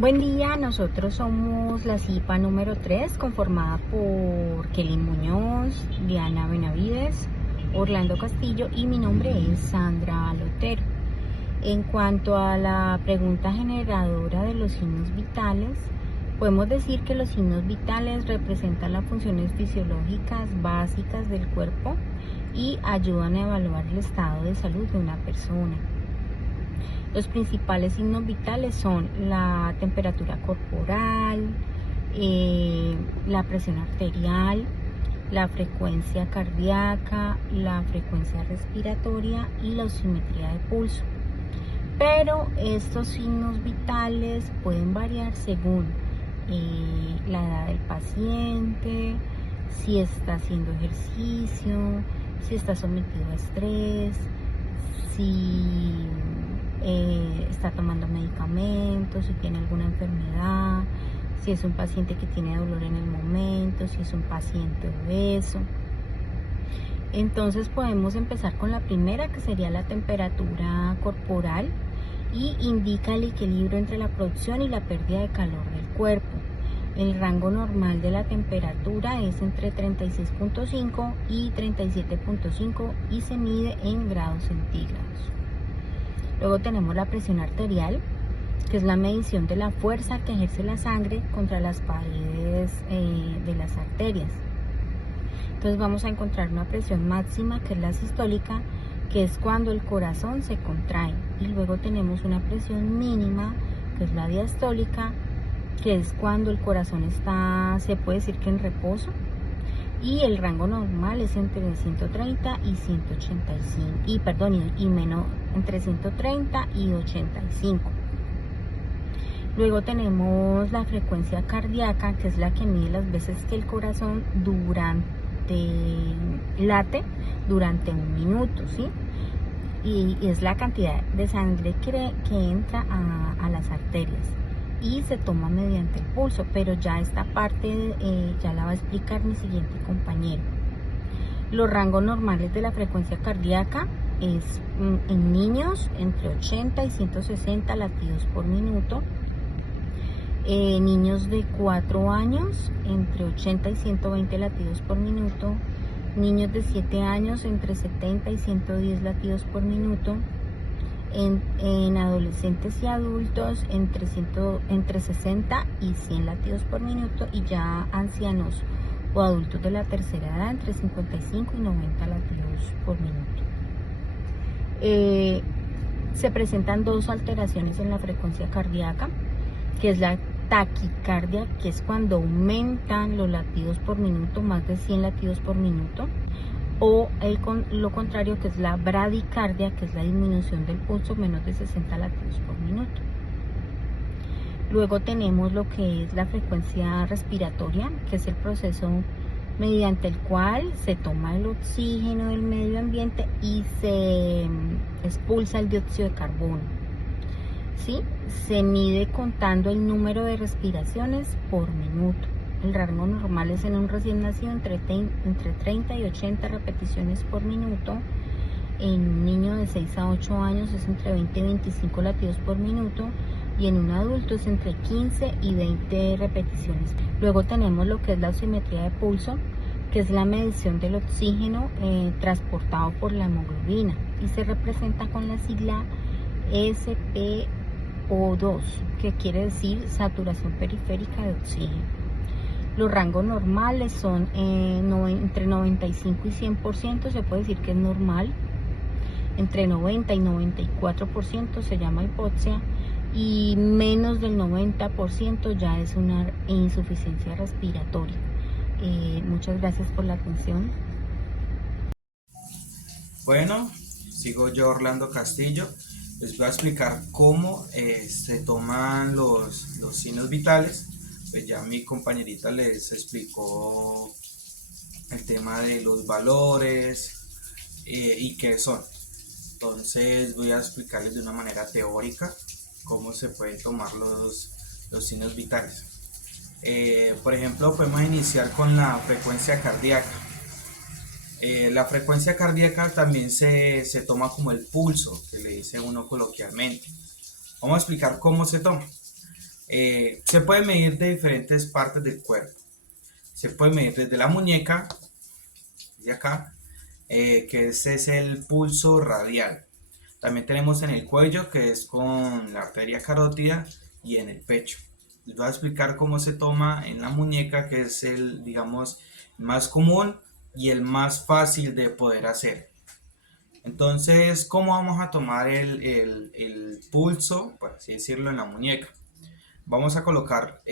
Buen día, nosotros somos la CIPA número 3, conformada por Kelly Muñoz, Diana Benavides, Orlando Castillo y mi nombre es Sandra Lotero. En cuanto a la pregunta generadora de los signos vitales, podemos decir que los signos vitales representan las funciones fisiológicas básicas del cuerpo y ayudan a evaluar el estado de salud de una persona. Los principales signos vitales son la temperatura corporal, la presión arterial, la frecuencia cardíaca, la frecuencia respiratoria y la oximetría de pulso. Pero estos signos vitales pueden variar según la edad del paciente, si está haciendo ejercicio, si está sometido a estrés, si está tomando medicamentos, si tiene alguna enfermedad, si es un paciente que tiene dolor en el momento, si es un paciente obeso. Entonces podemos empezar con la primera, que sería la temperatura corporal, y indica el equilibrio entre la producción y la pérdida de calor del cuerpo. El rango normal de la temperatura es entre 36.5 y 37.5 y se mide en grados centígrados. Luego tenemos la presión arterial, que es la medición de la fuerza que ejerce la sangre contra las paredes de las arterias. Entonces vamos a encontrar una presión máxima, que es la sistólica, que es cuando el corazón se contrae. Y luego tenemos una presión mínima, que es la diastólica, que es cuando el corazón está, se puede decir que en reposo. Y el rango normal es entre 130 y 185, entre 130 y 85. Luego tenemos la frecuencia cardíaca, que es la que mide las veces que el corazón late durante un minuto, ¿sí? Y es la cantidad de sangre que entra a las arterias y se toma mediante el pulso, pero ya esta parte ya la va a explicar mi siguiente compañero. Los rangos normales de la frecuencia cardíaca es en niños entre 80 y 160 latidos por minuto, niños de 4 años entre 80 y 120 latidos por minuto, niños de 7 años entre 70 y 110 latidos por minuto, en adolescentes y adultos entre 60 y 100 latidos por minuto, y ya ancianos o adultos de la tercera edad entre 55 y 90 latidos por minuto. Se presentan dos alteraciones en la frecuencia cardíaca, que es la taquicardia, que es cuando aumentan los latidos por minuto, más de 100 latidos por minuto, o lo contrario, que es la bradicardia, que es la disminución del pulso, menos de 60 latidos por minuto. Luego tenemos lo que es la frecuencia respiratoria, que es el proceso mediante el cual se toma el oxígeno del medio ambiente y se expulsa el dióxido de carbono, ¿sí? Se mide contando el número de respiraciones por minuto. El rango normal es en un recién nacido entre 30 y 80 repeticiones por minuto. En un niño de 6 a 8 años es entre 20 y 25 latidos por minuto, y en un adulto es entre 15 y 20 repeticiones. Luego tenemos lo que es la oximetría de pulso, que es la medición del oxígeno transportado por la hemoglobina, y se representa con la sigla SpO2, que quiere decir saturación periférica de oxígeno. Los rangos normales son entre 95 y 100%, se puede decir que es normal. Entre 90 y 94% se llama hipoxia, y menos del 90% ya es una insuficiencia respiratoria. Muchas gracias por la atención. Bueno, sigo yo, Orlando Castillo. Les voy a explicar cómo se toman los signos vitales. Pues ya mi compañerita les explicó el tema de los valores y qué son. Entonces voy a explicarles de una manera teórica cómo se pueden tomar los signos vitales. Por ejemplo, podemos iniciar con la frecuencia cardíaca. La frecuencia cardíaca también se toma como el pulso, que le dice uno coloquialmente. Vamos a explicar cómo se toma. Se puede medir de diferentes partes del cuerpo. Se puede medir desde la muñeca, de acá, que ese es el pulso radial. También tenemos en el cuello, que es con la arteria carótida, y en el pecho. Les voy a explicar cómo se toma en la muñeca, que es el, digamos, más común y el más fácil de poder hacer. Entonces, ¿cómo vamos a tomar el pulso, por así decirlo, en la muñeca? Vamos a colocar,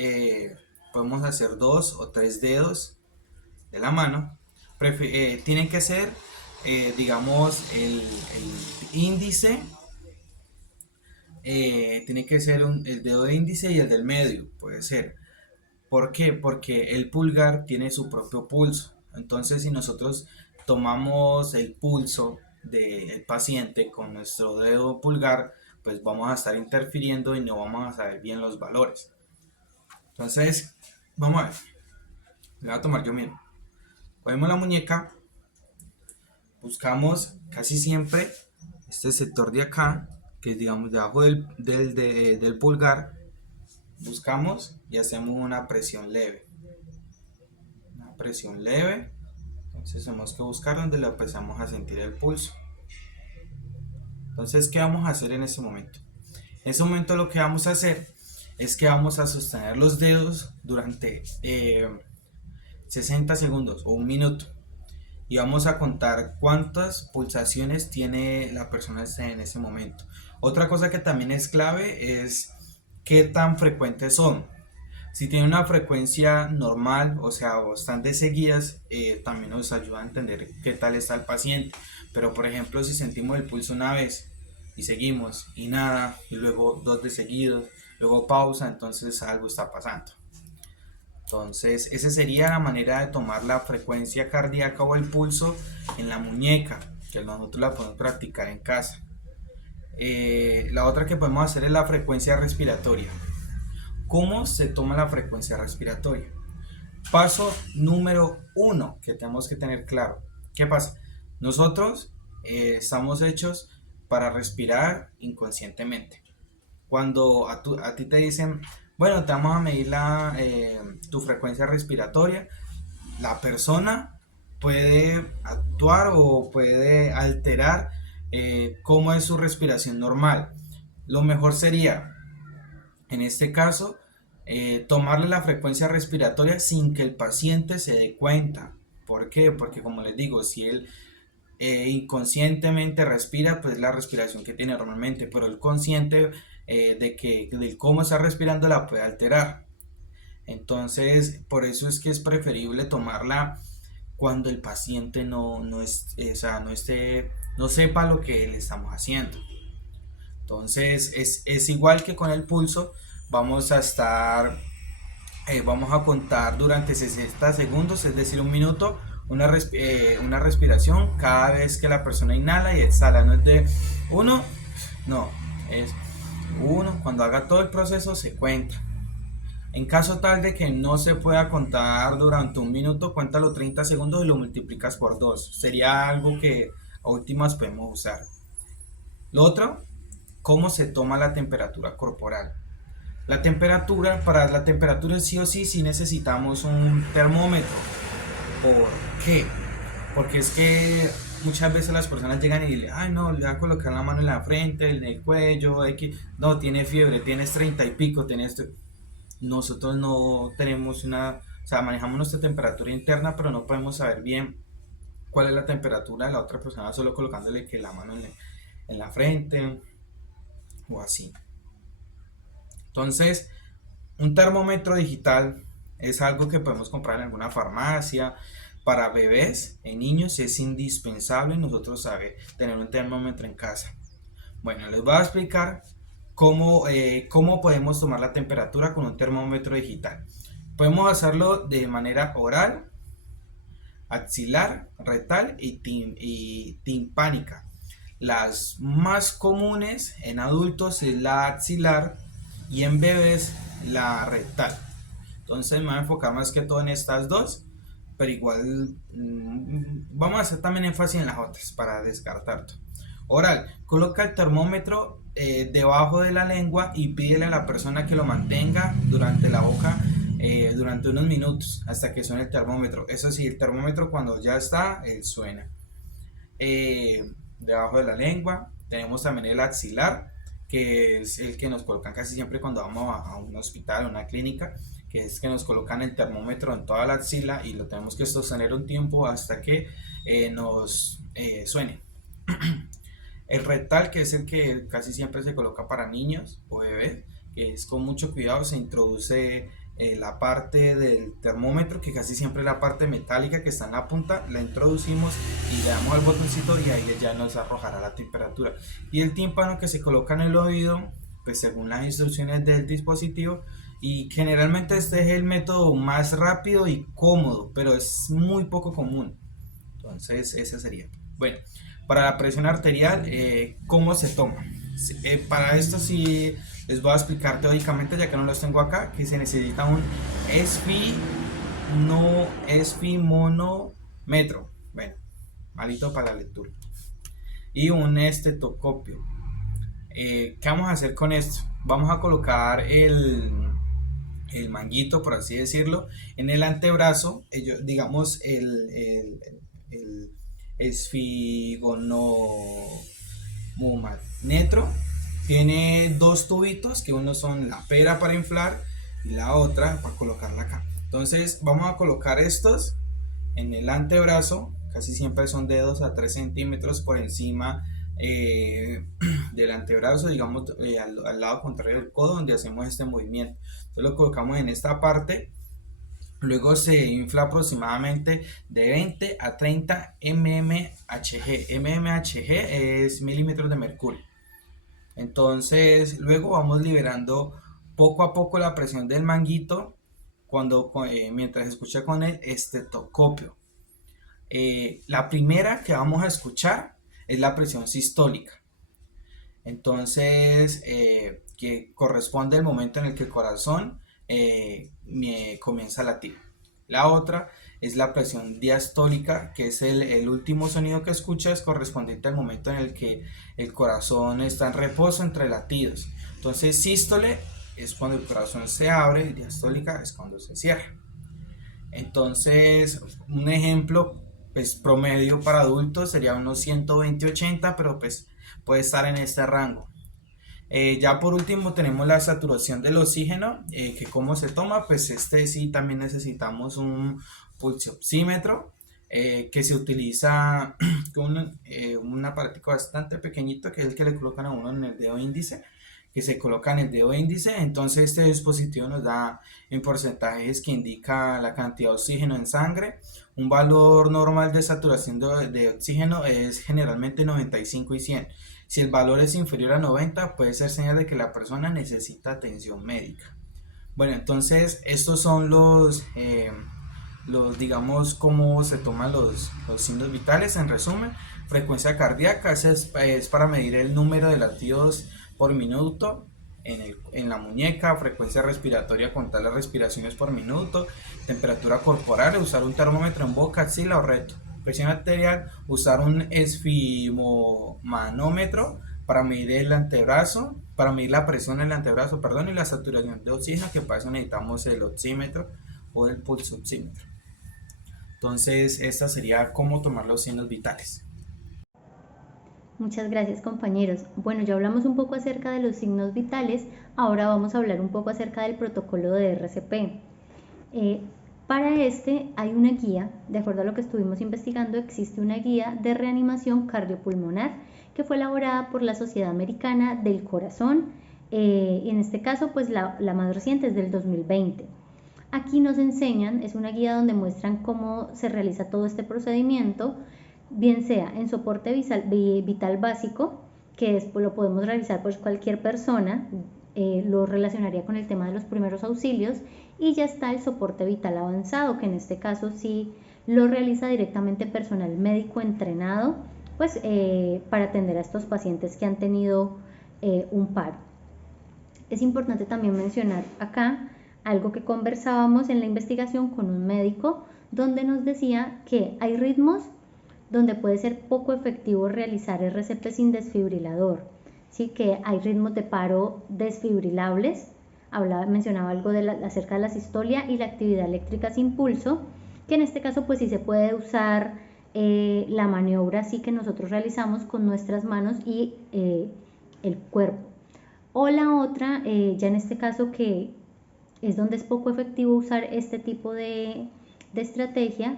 podemos hacer 2 o 3 dedos de la mano. Tienen que ser, digamos, el índice, tiene que ser el dedo de índice y el del medio, puede ser. ¿Por qué? Porque el pulgar tiene su propio pulso. Entonces, si nosotros tomamos el pulso del paciente con nuestro dedo pulgar, pues vamos a estar interfiriendo y no vamos a saber bien los valores. Entonces, vamos a ver. Le voy a tomar yo mismo. Cogemos la muñeca, buscamos casi siempre este sector de acá, que es, digamos, debajo del pulgar. Buscamos y hacemos una presión leve. Una presión leve. Entonces tenemos que buscar donde lo empezamos a sentir el pulso. Entonces, ¿qué vamos a hacer en ese momento? En ese momento lo que vamos a hacer es que vamos a sostener los dedos durante 60 segundos o un minuto. Y vamos a contar cuántas pulsaciones tiene la persona en ese momento. Otra cosa que también es clave es qué tan frecuentes son. Si tiene una frecuencia normal, o sea, bastante seguidas, también nos ayuda a entender qué tal está el paciente. Pero por ejemplo, si sentimos el pulso una vez y seguimos y nada, y luego 2 de seguidos, luego pausa, entonces algo está pasando. Entonces, esa sería la manera de tomar la frecuencia cardíaca o el pulso en la muñeca, que nosotros la podemos practicar en casa. La otra que podemos hacer es la frecuencia respiratoria. ¿Cómo se toma la frecuencia respiratoria? Paso número 1 que tenemos que tener claro. ¿Qué pasa? Nosotros estamos hechos para respirar inconscientemente. Cuando a ti te dicen, bueno, te vamos a medir tu frecuencia respiratoria, la persona puede actuar o puede alterar cómo es su respiración normal. Lo mejor sería, en este caso, tomarle la frecuencia respiratoria sin que el paciente se dé cuenta. ¿Por qué? Porque como les digo, si él inconscientemente respira, pues la respiración que tiene normalmente, pero el consciente de cómo está respirando la puede alterar. Entonces, por eso es que es preferible tomarla cuando el paciente no sepa lo que le estamos haciendo. Entonces, es igual que con el pulso, vamos a contar durante 60 segundos, es decir, un minuto, una respiración cada vez que la persona inhala y exhala. No es de 1, no, es 1. Cuando haga todo el proceso se cuenta. En caso tal de que no se pueda contar durante un minuto, cuéntalo 30 segundos y lo multiplicas por 2. Sería algo que a últimas podemos usar. Lo otro, cómo se toma la temperatura corporal. Para la temperatura sí o sí necesitamos un termómetro. ¿Por qué? Porque es que muchas veces las personas llegan y dicen, ay no, le voy a colocar la mano en la frente, en el cuello, no, tiene fiebre, tienes 30 y pico, tienes... Nosotros no tenemos manejamos nuestra temperatura interna, pero no podemos saber bien cuál es la temperatura de la otra persona solo colocándole que la mano en la frente o así. Entonces, un termómetro digital es algo que podemos comprar en alguna farmacia. Para bebés, en niños es indispensable nosotros tener un termómetro en casa. Bueno, les voy a explicar cómo podemos tomar la temperatura con un termómetro digital. Podemos hacerlo de manera oral, axilar, rectal y timpánica. Las más comunes en adultos es la axilar y en bebés la rectal. Entonces me voy a enfocar más que todo en estas dos, pero igual vamos a hacer también énfasis en las otras para descartar todo. Oral, coloca el termómetro debajo de la lengua y pídele a la persona que lo mantenga durante la boca durante unos minutos hasta que suene el termómetro. Eso sí, el termómetro cuando ya está, él suena. Debajo de la lengua tenemos también el axilar, que es el que nos colocan casi siempre cuando vamos a un hospital o una clínica, que es que nos colocan el termómetro en toda la axila y lo tenemos que sostener un tiempo hasta que nos suene. El rectal, que es el que casi siempre se coloca para niños o bebés, que es con mucho cuidado, se introduce la parte del termómetro, que casi siempre es la parte metálica que está en la punta, la introducimos y le damos al botoncito y ahí ya nos arrojará la temperatura. Y el tímpano, que se coloca en el oído, pues según las instrucciones del dispositivo, y generalmente este es el método más rápido y cómodo, pero es muy poco común. Entonces ese sería. Bueno, para la presión arterial, ¿cómo se toma? Para esto sí les voy a explicar teóricamente, ya que no los tengo acá, que se necesita un esfimonómetro. Bueno, malito para la lectura. Y un estetoscopio. ¿Qué vamos a hacer con esto? Vamos a colocar el manguito, por así decirlo, en el antebrazo, digamos el esfigonometro tiene dos tubitos, que uno son la pera para inflar y la otra para colocarla acá. Entonces vamos a colocar estos en el antebrazo, casi siempre son de 2 a 3 centímetros por encima del antebrazo, digamos al lado contrario del codo, donde hacemos este movimiento. Entonces lo colocamos en esta parte. Luego se infla aproximadamente de 20 a 30 mmHg. mmHg es milímetros de mercurio. Entonces luego vamos liberando poco a poco la presión del manguito mientras escucha con el estetoscopio. La primera que vamos a escuchar es la presión sistólica. Entonces, que corresponde al momento en el que el corazón comienza a latir. La otra es la presión diastólica, que es el último sonido que escuchas, correspondiente al momento en el que el corazón está en reposo entre latidos. Entonces, sístole es cuando el corazón se abre y diastólica es cuando se cierra. Entonces, un ejemplo pues, promedio para adultos sería unos 120-80, pero pues puede estar en este rango. Ya por último tenemos la saturación del oxígeno, que cómo se toma, pues este sí también necesitamos un pulsioxímetro, que se utiliza con un aparatico bastante pequeñito, que es el que le colocan a uno en el dedo índice, que se coloca en el dedo índice. Entonces este dispositivo nos da en porcentajes que indica la cantidad de oxígeno en sangre. Un valor normal de saturación de oxígeno es generalmente 95 y 100. Si el valor es inferior a 90, puede ser señal de que la persona necesita atención médica. Bueno, entonces estos son los digamos, cómo se toman los signos vitales. En resumen, frecuencia cardíaca es para medir el número de latidos por minuto en la muñeca. Frecuencia respiratoria, contar las respiraciones por minuto. Temperatura corporal, usar un termómetro en boca, axila o recto. Presión arterial, usar un esfigomanómetro para medir el antebrazo, para medir la presión en el antebrazo, y la saturación de oxígeno, que para eso necesitamos el oxímetro o el pulsoxímetro. Entonces, esta sería cómo tomar los signos vitales. Muchas gracias, compañeros. Bueno, ya hablamos un poco acerca de los signos vitales, ahora vamos a hablar un poco acerca del protocolo de RCP. Para este hay una guía, de acuerdo a lo que estuvimos investigando, existe una guía de reanimación cardiopulmonar que fue elaborada por la Sociedad Americana del Corazón, en este caso pues la más reciente es del 2020. Aquí nos enseñan, es una guía donde muestran cómo se realiza todo este procedimiento, bien sea en soporte vital básico, que lo podemos realizar por cualquier persona, lo relacionaría con el tema de los primeros auxilios, y ya está el soporte vital avanzado, que en este caso sí lo realiza directamente personal médico entrenado, pues para atender a estos pacientes que han tenido un paro. Es importante también mencionar acá algo que conversábamos en la investigación con un médico, donde nos decía que hay ritmos donde puede ser poco efectivo realizar RCP sin desfibrilador. ¿sí? Que hay ritmos de paro desfibrilables, mencionaba algo acerca de la sistolia y la actividad eléctrica sin pulso, que en este caso pues sí se puede usar la maniobra así que nosotros realizamos con nuestras manos y el cuerpo. O la otra, ya en este caso que es donde es poco efectivo usar este tipo de estrategia,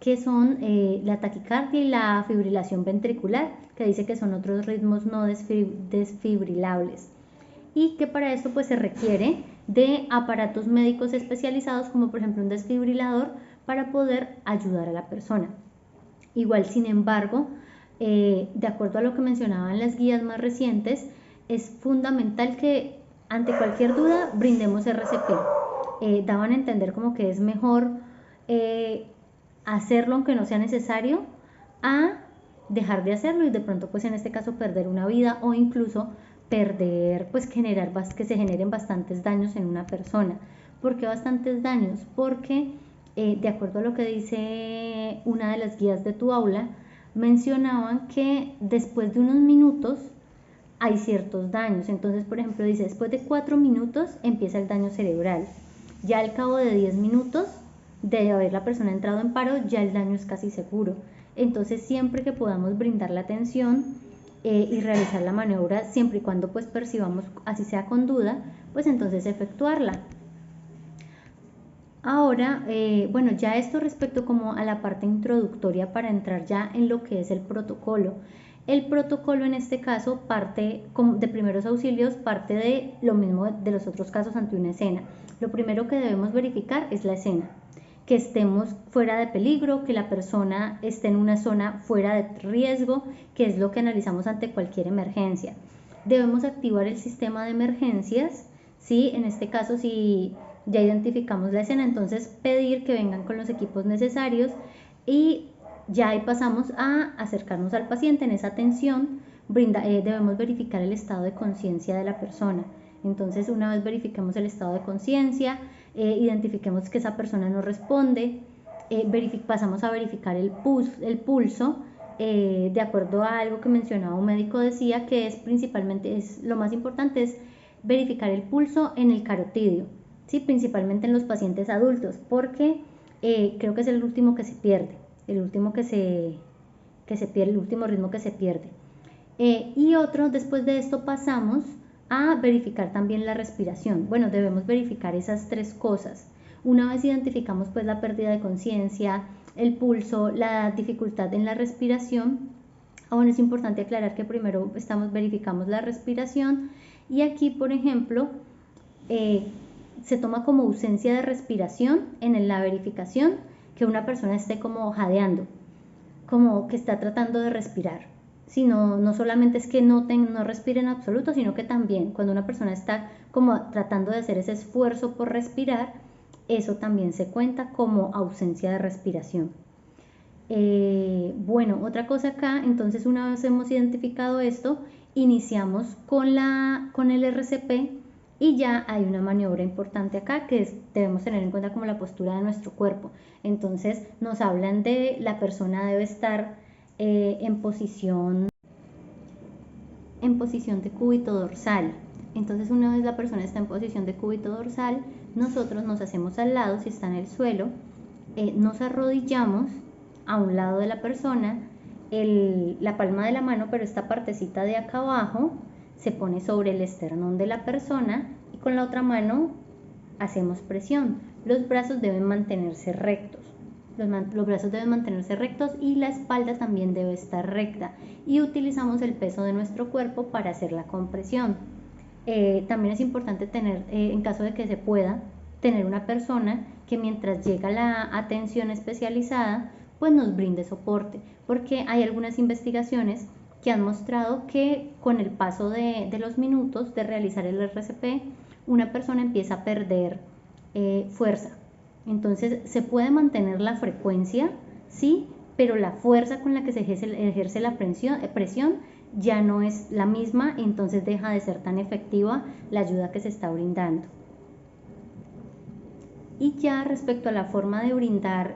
que son la taquicardia y la fibrilación ventricular, que dice que son otros ritmos no desfibrilables, y que para esto pues se requiere de aparatos médicos especializados, como por ejemplo un desfibrilador, para poder ayudar a la persona. Igual, sin embargo, de acuerdo a lo que mencionaban las guías más recientes, es fundamental que ante cualquier duda brindemos RCP. Daban a entender como que es mejor hacerlo aunque no sea necesario, a dejar de hacerlo y de pronto pues en este caso perder una vida, o incluso perder, pues que se generen bastantes daños en una persona. ¿Por qué bastantes daños? Porque de acuerdo a lo que dice una de las guías de tu aula, mencionaban que después de unos minutos hay ciertos daños. Entonces, por ejemplo, dice, después de 4 minutos empieza el daño cerebral. Ya al cabo de 10 minutos de haber la persona entrado en paro, ya el daño es casi seguro. Entonces, siempre que podamos brindar la atención y realizar la maniobra, siempre y cuando pues percibamos, así sea con duda, pues entonces efectuarla. Ahora, bueno, ya esto respecto como a la parte introductoria para entrar ya en lo que es el protocolo. El protocolo en este caso parte de primeros auxilios, parte de lo mismo de los otros casos ante una escena. Lo primero que debemos verificar es la escena, que estemos fuera de peligro, que la persona esté en una zona fuera de riesgo, que es lo que analizamos ante cualquier emergencia. Debemos activar el sistema de emergencias, ¿sí? En este caso, si ya identificamos la escena, entonces pedir que vengan con los equipos necesarios y ya ahí pasamos a acercarnos al paciente en esa atención. Debemos verificar el estado de conciencia de la persona. Entonces, una vez verifiquemos el estado de conciencia, identifiquemos que esa persona no responde, pasamos a verificar el pulso. De acuerdo a algo que mencionaba un médico, decía que lo más importante es verificar el pulso en el carotidio, ¿sí? Principalmente en los pacientes adultos, porque creo que es el último que se pierde, el último el último ritmo que se pierde. Y después de esto pasamos a verificar también la respiración. Bueno, debemos verificar esas 3 cosas. Una vez identificamos pues la pérdida de conciencia, el pulso, la dificultad en la respiración, bueno, es importante aclarar que primero verificamos la respiración, y aquí, por ejemplo, se toma como ausencia de respiración en la verificación que una persona esté como jadeando, como que está tratando de respirar. Sino, no solamente es que no respire en absoluto, sino que también cuando una persona está como tratando de hacer ese esfuerzo por respirar, eso también se cuenta como ausencia de respiración. Bueno, otra cosa acá, entonces una vez hemos identificado esto, iniciamos con el RCP, y ya hay una maniobra importante acá que debemos tener en cuenta como la postura de nuestro cuerpo. Entonces nos hablan de la persona debe estar en posición de cúbito dorsal. Entonces, una vez la persona está en posición de cúbito dorsal, nosotros nos hacemos al lado, si está en el suelo, nos arrodillamos a un lado de la persona, la palma de la mano, pero esta partecita de acá abajo se pone sobre el esternón de la persona, y con la otra mano hacemos presión. Los brazos deben mantenerse rectos. Los brazos deben mantenerse rectos y la espalda también debe estar recta, y utilizamos el peso de nuestro cuerpo para hacer la compresión. También es importante tener, en caso de que se pueda, tener una persona que mientras llega la atención especializada, pues nos brinde soporte, porque hay algunas investigaciones que han mostrado que con el paso de los minutos de realizar el RCP, una persona empieza a perder fuerza. Entonces, se puede mantener la frecuencia, sí, pero la fuerza con la que se ejerce la presión ya no es la misma, entonces deja de ser tan efectiva la ayuda que se está brindando. Y ya respecto a la forma de brindar,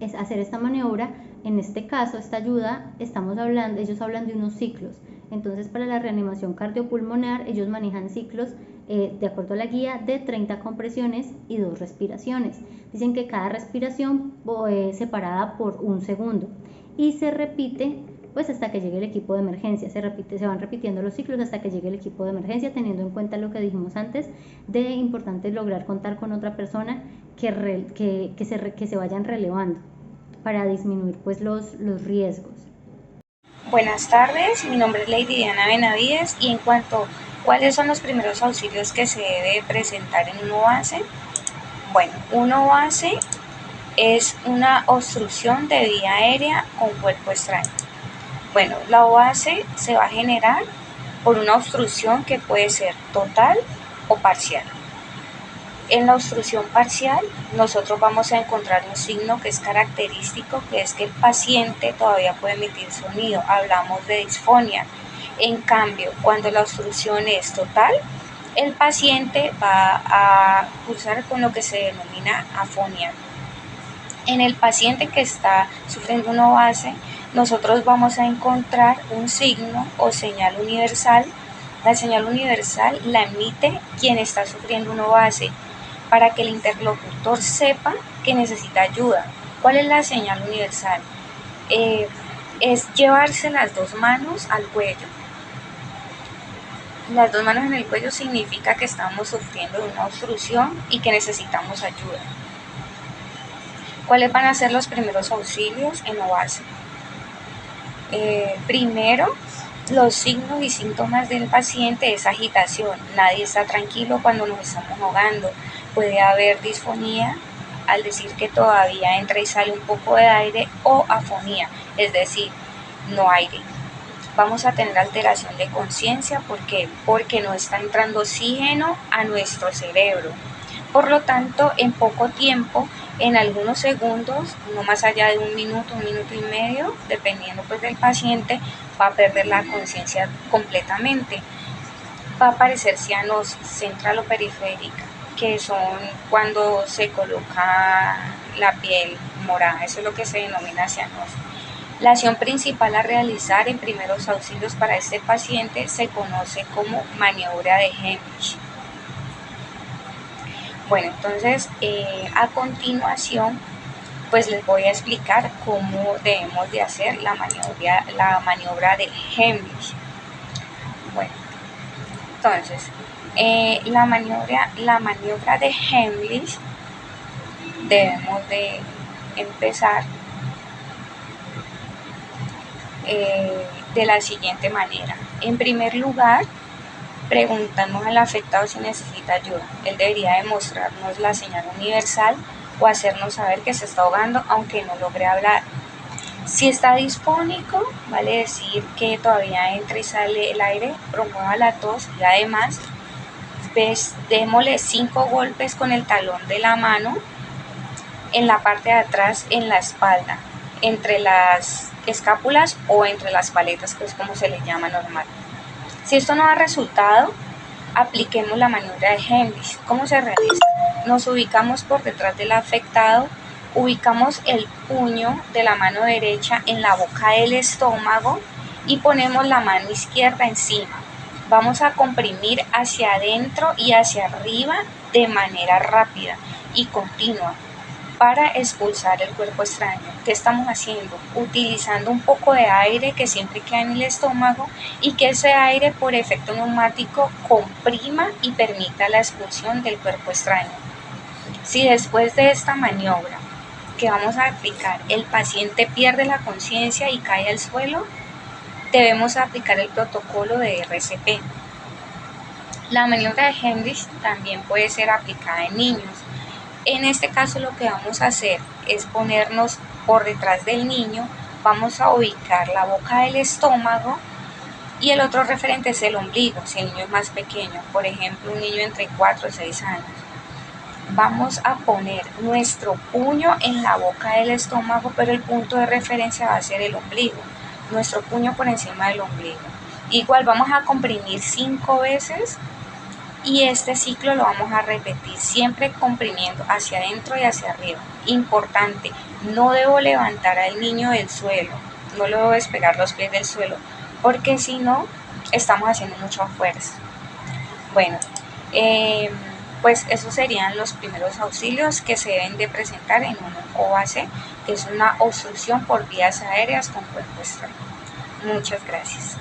es hacer esta maniobra, En este caso, esta ayuda, ellos hablan de unos ciclos. Entonces, para la reanimación cardiopulmonar, ellos manejan ciclos de acuerdo a la guía de 30 compresiones y 2 respiraciones. Dicen que cada respiración separada por 1 segundo y se repite pues hasta que llegue el equipo de emergencia. Se van repitiendo los ciclos hasta que llegue el equipo de emergencia, teniendo en cuenta lo que dijimos antes de importante lograr contar con otra persona que se vayan relevando para disminuir pues los riesgos. Buenas tardes, mi nombre es Lady Diana Benavides y en cuanto a cuáles son los primeros auxilios que se debe presentar en un OAS. Bueno, un OAS es una obstrucción de vía aérea con cuerpo extraño. Bueno, la OAS se va a generar por una obstrucción que puede ser total o parcial. En la obstrucción parcial, nosotros vamos a encontrar un signo que es característico, que es que el paciente todavía puede emitir sonido. Hablamos de disfonía. En cambio, cuando la obstrucción es total, el paciente va a cursar con lo que se denomina afonía. En el paciente que está sufriendo un OAS, nosotros vamos a encontrar un signo o señal universal. La señal universal la emite quien está sufriendo un OAS, para que el interlocutor sepa que necesita ayuda. ¿Cuál es la señal universal? Es llevarse las 2 manos al cuello. Las 2 manos en el cuello significa que estamos sufriendo de una obstrucción y que necesitamos ayuda. ¿Cuáles van a ser los primeros auxilios en OAS? Primero, los signos y síntomas del paciente es agitación. Nadie está tranquilo cuando nos estamos ahogando. Puede haber disfonía al decir que todavía entra y sale un poco de aire, o afonía, es decir, no aire. Vamos a tener alteración de conciencia. ¿Por qué? Porque no está entrando oxígeno a nuestro cerebro. Por lo tanto, en poco tiempo, en algunos segundos, no más allá de 1 minuto, 1 minuto y medio, dependiendo pues del paciente, va a perder la conciencia completamente. Va a aparecer cianosis centralo-periférica, que son cuando se coloca la piel morada. Eso es lo que se denomina cianosis. La acción principal a realizar en primeros auxilios para este paciente se conoce como maniobra de Heimlich. Bueno, entonces a continuación pues les voy a explicar cómo debemos de hacer la maniobra de Heimlich. Bueno, entonces la maniobra de Heimlich debemos de empezar de la siguiente manera. En primer lugar, preguntamos al afectado si necesita ayuda. Él debería demostrarnos la señal universal o hacernos saber que se está ahogando aunque no logre hablar. Si está disfónico, vale decir que todavía entra y sale el aire, promueva la tos y además démosle 5 golpes con el talón de la mano en la parte de atrás, en la espalda, entre las escápulas o entre las paletas, que es como se le llama normal. Si esto no da resultado, apliquemos la maniobra de Heimlich. ¿Cómo se realiza? Nos ubicamos por detrás del afectado, ubicamos el puño de la mano derecha en la boca del estómago y ponemos la mano izquierda encima. Vamos a comprimir hacia adentro y hacia arriba de manera rápida y continua para expulsar el cuerpo extraño. ¿Qué estamos haciendo? Utilizando un poco de aire que siempre queda en el estómago y que ese aire por efecto neumático comprima y permita la expulsión del cuerpo extraño. Si después de esta maniobra que vamos a aplicar el paciente pierde la conciencia y cae al suelo, debemos aplicar el protocolo de RCP. La maniobra de Heimlich también puede ser aplicada en niños. En este caso lo que vamos a hacer es ponernos por detrás del niño, vamos a ubicar la boca del estómago y el otro referente es el ombligo, si el niño es más pequeño, por ejemplo un niño entre 4 y 6 años. Vamos a poner nuestro puño en la boca del estómago, pero el punto de referencia va a ser el ombligo, nuestro puño por encima del ombligo. Igual vamos a comprimir 5 veces. Y este ciclo lo vamos a repetir siempre comprimiendo hacia adentro y hacia arriba. Importante, No debo levantar al niño del suelo, no lo debo despegar los pies del suelo, porque si no, estamos haciendo mucha fuerza. Bueno, eh, pues esos serían los primeros auxilios que se deben de presentar en un OAC, que es una obstrucción por vías aéreas con cuerpo extraño. Muchas gracias.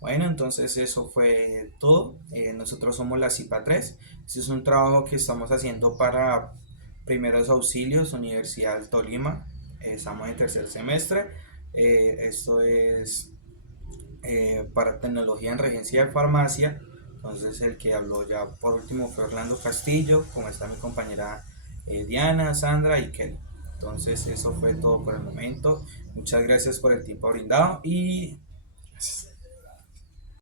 Bueno, entonces eso fue todo. Nosotros somos la CIPA 3. Este es un trabajo que estamos haciendo para primeros auxilios, Universidad del Tolima. Estamos en tercer semestre. Esto es para tecnología en regencia de farmacia. Entonces el que habló ya por último fue Orlando Castillo, como está mi compañera Diana, Sandra y Kelly. Entonces eso fue todo por el momento. Muchas gracias por el tiempo brindado y